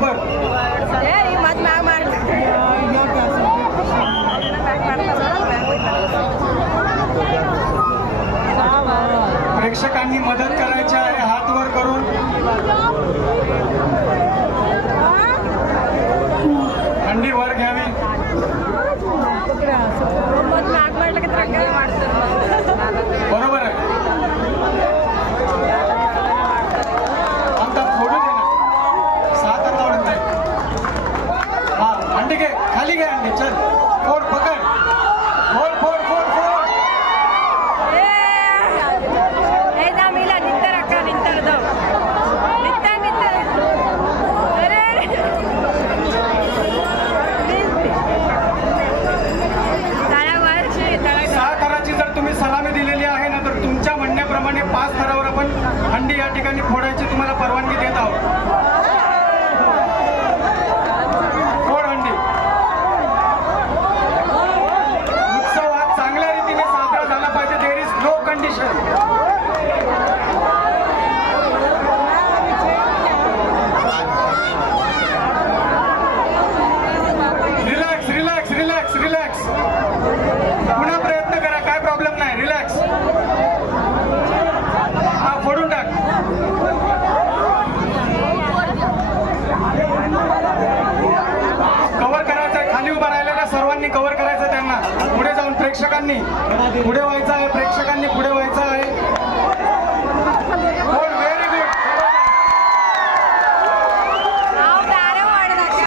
बरोबर प्रेक्षकांनी मदत करायची आहे हात वर करून हंडी वर घ्यावी बरोबर आहे आमचा फोडू दे ना 7 आवडत नाही हा हंडी घे खाली घे हंडी चल फोड पकड फोड फोड फोड फोड सलामी दिलेली आहे ना तर तुमच्या म्हणण्याप्रमाणे 5 थरावर आपण हंडी या ठिकाणी फोडायची तुम्हाला परवानगी देत आहोत फोड हंडी उत्सव आज चांगल्या रीतीने साजरा झाला पाहिजे there is no condition relax relax relax relax पुन्हा प्रयत्न करा काय प्रॉब्लेम नाही रिलॅक्स हा फोडून टाक कव्हर करायचं खाली उभा राहिलेल्या सर्वांनी कव्हर करायचं त्यांना पुढे जाऊन प्रेक्षकांनी पुढे व्हायचं आहे प्रेक्षकांनी पुढे